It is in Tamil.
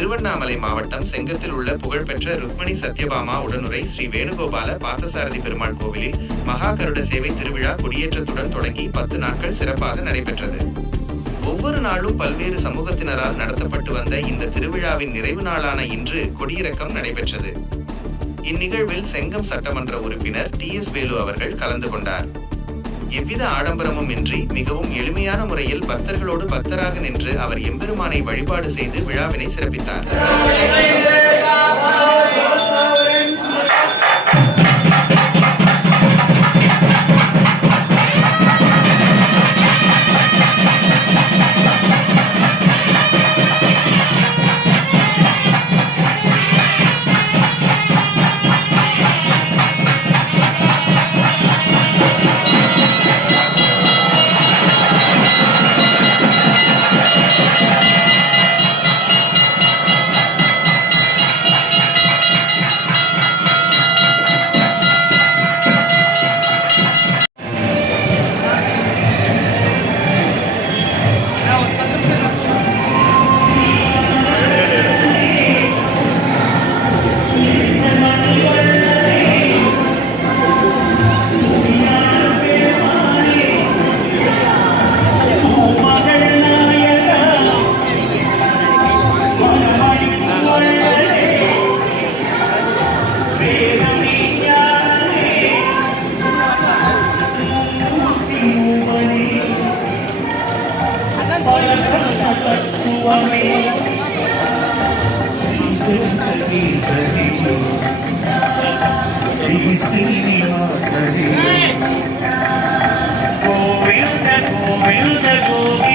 திருவண்ணாமலை மாவட்டம் செங்கத்தில் உள்ள புகழ்பெற்ற ருக்மணி சத்யபாமா உடனுரை ஸ்ரீ வேணுகோபால பார்த்தசாரதி பெருமாள் கோவிலில் மகா கருட சேவை திருவிழா கொடியேற்றத்துடன் தொடங்கி 10 நாட்கள் சிறப்பாக நடைபெற்றது. ஒவ்வொரு நாளும் பல்வேறு சமூகத்தினரால் நடத்தப்பட்டு வந்த இந்த திருவிழாவின் நிறைவு நாளான இன்று கொடியிறக்கம் நடைபெற்றது. இந்நிகழ்வில் செங்கம் சட்டமன்ற உறுப்பினர் TS வேலு அவர்கள் கலந்து கொண்டார். எவ்வித ஆடம்பரமும் இன்றி மிகவும் எளிமையான முறையில் பக்தர்களோடு பக்தராக நின்று அவர் எம்பெருமானை வழிபாடு செய்து விழாவினை சிறப்பித்தார். Govinda Govinda Govinda